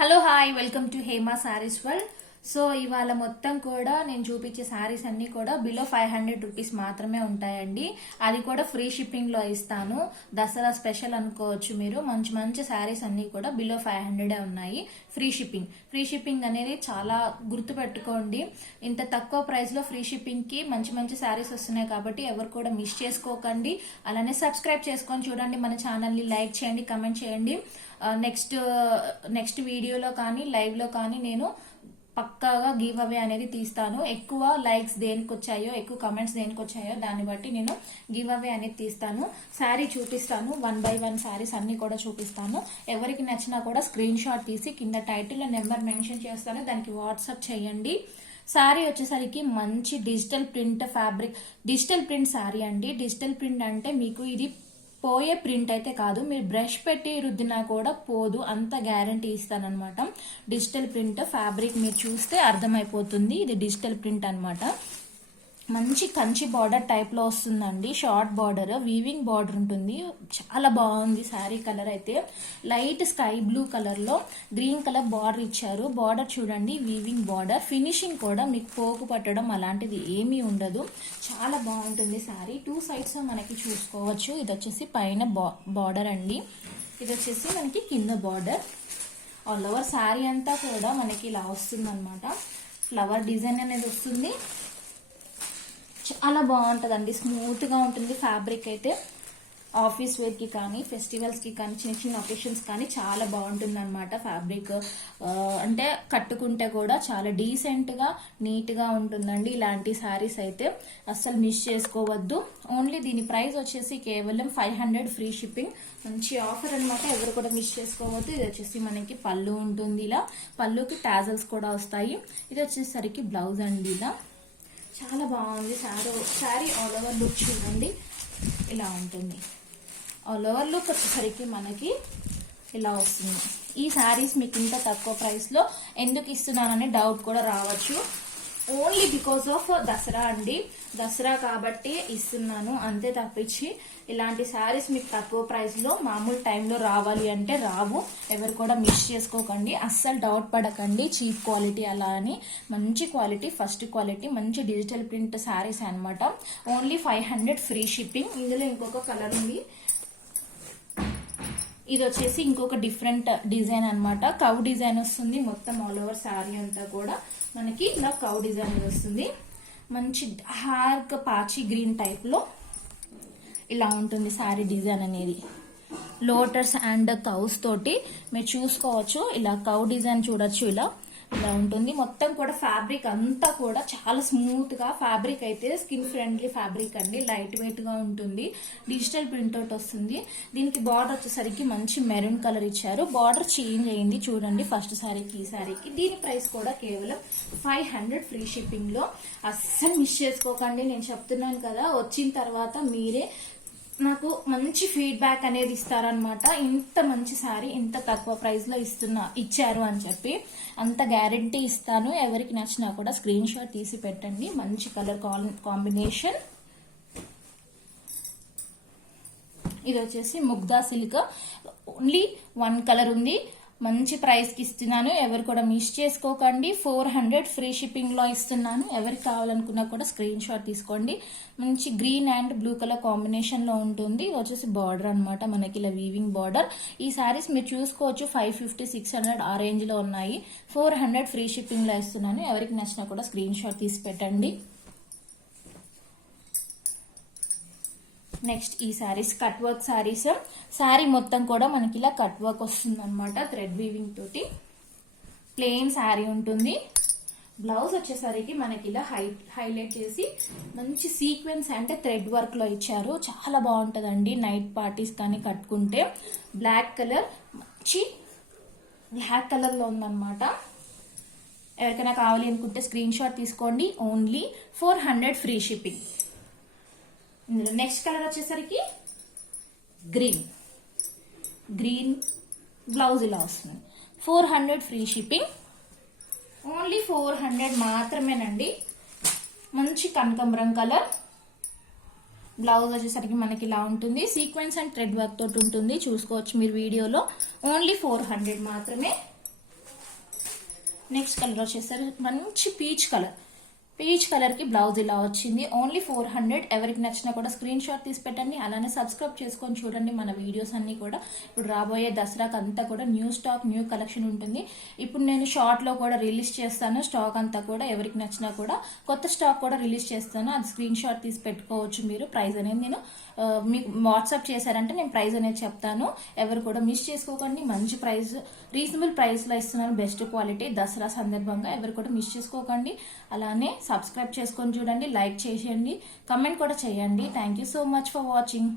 Hello, hi, welcome to Hema Saris World. So ఇవాళ మొత్తం కూడా నేను చూపించే సారీస్ అన్ని కూడా బిలో ఫైవ్ హండ్రెడ్ రూపీస్ మాత్రమే ఉంటాయండి. అది కూడా ఫ్రీ షిప్పింగ్లో ఇస్తాను. దసరా స్పెషల్ అనుకోవచ్చు మీరు. మంచి మంచి సారీస్ అన్ని కూడా బిలో ఫైవ్ హండ్రెడే ఉన్నాయి. ఫ్రీ షిప్పింగ్ ఫ్రీ షిప్పింగ్ అనేది చాలా గుర్తు పెట్టుకోండి ఇంత తక్కువ ప్రైస్లో ఫ్రీ షిప్పింగ్కి మంచి మంచి సారీస్ వస్తున్నాయి కాబట్టి ఎవరు కూడా మిస్ చేసుకోకండి. అలానే సబ్స్క్రైబ్ చేసుకొని చూడండి. మన ఛానల్ని లైక్ చేయండి. కమెంట్ చేయండి నెక్స్ట్ నెక్స్ట్ వీడియోలో కానీ లైవ్లో కానీ నేను పక్కాగా గివ్ అవే అనేది తీస్తాను. ఎక్కువ లైక్స్ దేనికి వచ్చాయో ఎక్కువ కమెంట్స్ దేనికి వచ్చాయో దాన్ని బట్టి నేను గివ్ అవే అనేది తీస్తాను. శారీ చూపిస్తాను. వన్ బై వన్ శారీస్ అన్ని కూడా చూపిస్తాను. ఎవరికి నచ్చినా కూడా స్క్రీన్ షాట్ తీసి కింద టైటిల్ నెంబర్ మెన్షన్ చేస్తాను. దానికి వాట్సాప్ చేయండి. శారీ వచ్చేసరికి మంచి digital print fabric digital print sari అండి. డిజిటల్ ప్రింట్ అంటే మీకు ఇది పోయే ప్రింట్ అయితే కాదు. మీరు బ్రష్ పెట్టి రుద్దినా కూడా పోదు. అంత గ్యారంటీ ఇస్తానమాట డిజిటల్ ప్రింట్ ఫ్యాబ్రిక్ మీరు చూస్తే అర్థమైపోతుంది. ఇది డిజిటల్ ప్రింట్ అనమాట మంచి కంచి బార్డర్ టైప్లో వస్తుందండి. షార్ట్ బార్డర్ వీవింగ్ బార్డర్ ఉంటుంది. చాలా బాగుంది శారీ కలర్ అయితే. లైట్ స్కై బ్లూ కలర్లో గ్రీన్ కలర్ బార్డర్ ఇచ్చారు. బార్డర్ చూడండి వీవింగ్ బార్డర్ ఫినిషింగ్ కూడా మీకు పోకు పట్టడం అలాంటిది ఏమీ ఉండదు. చాలా బాగుంటుంది శారీ. టూ సైడ్స్ మనకి చూసుకోవచ్చు. ఇది వచ్చేసి పైన బార్డర్ అండి. ఇది వచ్చేసి మనకి కింద బార్డర్ ఆల్ ఓవర్ శారీ అంతా కూడా మనకి ఇలా వస్తుంది అనమాట ఫ్లవర్ డిజైన్ అనేది వస్తుంది. చాలా బాగుంటుందండి. స్మూత్గా ఉంటుంది ఫ్యాబ్రిక్ అయితే. ఆఫీస్ వేర్కి కానీ ఫెస్టివల్స్కి కానీ చిన్న చిన్న ఒకేషన్స్ కానీ చాలా బాగుంటుంది అనమాట ఫ్యాబ్రిక్ అంటే కట్టుకుంటే కూడా చాలా డీసెంట్గా నీట్గా ఉంటుందండి ఇలాంటి శారీస్ అయితే. అస్సలు మిస్ చేసుకోవద్దు. ఓన్లీ దీని ప్రైస్ వచ్చేసి కేవలం ఫైవ్ హండ్రెడ్ ఫ్రీ షిప్పింగ్. మంచి ఆఫర్ అనమాట ఎవరు కూడా మిస్ చేసుకోవద్దు. ఇది వచ్చేసి మనకి పళ్ళు ఉంటుంది ఇలా. పళ్ళుకి టాజల్స్ కూడా వస్తాయి. ఇది వచ్చేసరికి బ్లౌజ్ అండి ఇలా. చాలా బాగుంది sari. Sari all over look చూడండి. ఇలా ఉంటుంది. ఆల్ ఓవర్ లుక్ వచ్చేసరికి మనకి ఇలా వస్తుంది. ఈ శారీస్ మీకు ఇంత తక్కువ ప్రైస్లో ఎందుకు ఇస్తున్నానని డౌట్ కూడా రావచ్చు. ఓన్లీ బికాస్ ఆఫ్ దసరా అండి. దసరా కాబట్టి ఇస్తున్నాను అంతే తప్పించి ఇలాంటి శారీస్ మీకు తక్కువ ప్రైస్లో మామూలు టైంలో రావాలి అంటే రావు. ఎవరు కూడా మిస్ చేసుకోకండి. అస్సలు డౌట్ పడకండి చీప్ క్వాలిటీ అలా అని. మంచి క్వాలిటీ ఫస్ట్ క్వాలిటీ మంచి డిజిటల్ ప్రింట్ శారీస్ అనమాట only five hundred free shipping. ఇందులో ఇంకొక కలర్ ఉంది. ఇది వచ్చేసి ఇంకొక డిఫరెంట్ డిజైన్ అనమాట కవ్ డిజైన్ వస్తుంది. మొత్తం ఆల్ ఓవర్ శారీ అంతా కూడా మనకి ఇలా కవ్ డిజైన్ వస్తుంది. మంచి డార్క్ పాచి గ్రీన్ టైప్లో ఇలా ఉంటుంది శారీ డిజైన్ అనేది. లోటర్స్ అండ్ కౌస్ తోటి మీరు చూసుకోవచ్చు. ఇలా కౌ డిజైన్ చూడొచ్చు ఇలా. ఇలా ఉంటుంది. మొత్తం కూడా ఫ్యాబ్రిక్ అంతా కూడా చాలా స్మూత్గా ఫ్యాబ్రిక్ అయితే స్కిన్ ఫ్రెండ్లీ ఫ్యాబ్రిక్ అండి. లైట్ వెయిట్గా ఉంటుంది. డిజిటల్ ప్రింట్అవుట్ వస్తుంది. దీనికి బార్డర్ వచ్చేసరికి మంచి మెరూన్ కలర్ ఇచ్చారు. బార్డర్ చేంజ్ అయింది చూడండి ఫస్ట్ సారీకి ఈ సారీకి దీని ప్రైస్ కూడా కేవలం ఫైవ్ హండ్రెడ్ ఫ్రీ షిప్పింగ్లో. అస్సలు మిస్ చేసుకోకండి. నేను చెప్తున్నాను కదా వచ్చిన తర్వాత మీరే నాకు మంచి ఫీడ్బ్యాక్ అనేది ఇస్తారనమాట ఇంత మంచి సారీ ఇంత తక్కువ ప్రైస్లో ఇస్తున్నా ఇచ్చారు అని చెప్పి అంత గ్యారంటీ ఇస్తాను. ఎవరికి నచ్చినా కూడా స్క్రీన్ షాట్ తీసి పెట్టండి. మంచి కలర్ కాంబినేషన్ ఇది వచ్చేసి Mugdha silk only one colour ఉంది. మంచి ప్రైస్కి ఇస్తున్నాను. ఎవరు కూడా మిస్ చేసుకోకండి. ఫోర్ హండ్రెడ్ ఫ్రీ షిప్పింగ్లో ఇస్తున్నాను. ఎవరికి కావాలనుకున్నా కూడా స్క్రీన్ షాట్ తీసుకోండి. మంచి గ్రీన్ అండ్ బ్లూ కలర్ కాంబినేషన్లో ఉంటుంది. వచ్చేసి బార్డర్ అనమాట మనకి ఇలా వీవింగ్ బార్డర్. ఈ శారీస్ మీరు చూసుకోవచ్చు. ఫైవ్ ఫిఫ్టీ సిక్స్ హండ్రెడ్ ఆ రేంజ్లో ఉన్నాయి. ఫోర్ హండ్రెడ్ ఫ్రీ షిప్పింగ్లో ఇస్తున్నాను. ఎవరికి నచ్చినా కూడా స్క్రీన్ షాట్ తీసి పెట్టండి. నెక్స్ట్ ఈ శారీస్ కట్ వర్క్ శారీస్ శారీ మొత్తం కూడా మనకి ఇలా కట్ వర్క్ వస్తుంది అనమాట థ్రెడ్ వీవింగ్ తోటి. ప్లెయిన్ శారీ ఉంటుంది. బ్లౌజ్ వచ్చేసరికి మనకి ఇలా హై హైలైట్ చేసి మంచి సీక్వెన్స్ అంటే థ్రెడ్ వర్క్లో ఇచ్చారు. చాలా బాగుంటుందండి నైట్ పార్టీస్ కానీ కట్టుకుంటే. బ్లాక్ కలర్ మంచి బ్లాక్ కలర్లో ఉందన్నమాట. ఎవరికైనా కావాలి అనుకుంటే స్క్రీన్ షాట్ తీసుకోండి. Only four hundred free shipping ఇందులో నెక్స్ట్ కలర్ వచ్చేసరికి గ్రీన్ గ్రీన్ బ్లౌజ్ ఇలా వస్తుంది. Four hundred free shipping only four hundred మాత్రమేనండి. మంచి కనకంబరం కలర్ బ్లౌజ్ వచ్చేసరికి మనకి ఇలా ఉంటుంది. సీక్వెన్స్ అండ్ థ్రెడ్ వర్క్ తోటి ఉంటుంది. చూసుకోవచ్చు మీరు వీడియోలో. ఓన్లీ ఫోర్ హండ్రెడ్ మాత్రమే. నెక్స్ట్ కలర్ వచ్చేసరికి మంచి పీచ్ కలర్ పీచ్ కలర్కి బ్లౌజ్ ఇలా వచ్చింది. Only four hundred. ఎవరికి నచ్చినా కూడా స్క్రీన్ షాట్ తీసి పెట్టండి. అలానే సబ్స్క్రైబ్ చేసుకొని చూడండి మన వీడియోస్ అన్ని కూడా. ఇప్పుడు రాబోయే దసరాకి అంతా కూడా న్యూ స్టాక్ న్యూ కలెక్షన్ ఉంటుంది. ఇప్పుడు నేను షార్ట్లో కూడా రిలీజ్ చేస్తాను. స్టాక్ అంతా కూడా ఎవరికి నచ్చినా కూడా కొత్త స్టాక్ కూడా రిలీజ్ చేస్తాను. అది స్క్రీన్ షాట్ తీసి పెట్టుకోవచ్చు మీరు. ప్రైస్ అనేది నేను మీకు వాట్సాప్ చేశారంటే నేను ప్రైస్ అనేది చెప్తాను. ఎవరు కూడా మిస్ చేసుకోకండి. మంచి ప్రైస్ రీజనబుల్ ప్రైస్లో ఇస్తున్నాను. బెస్ట్ క్వాలిటీ దసరా సందర్భంగా ఎవరు కూడా మిస్ చేసుకోకండి. అలానే సబ్స్క్రైబ్ చేసుకొని చూడండి లైక్ చేసేయండి కమెంట్ కూడా చేయండి. Thank you so much for watching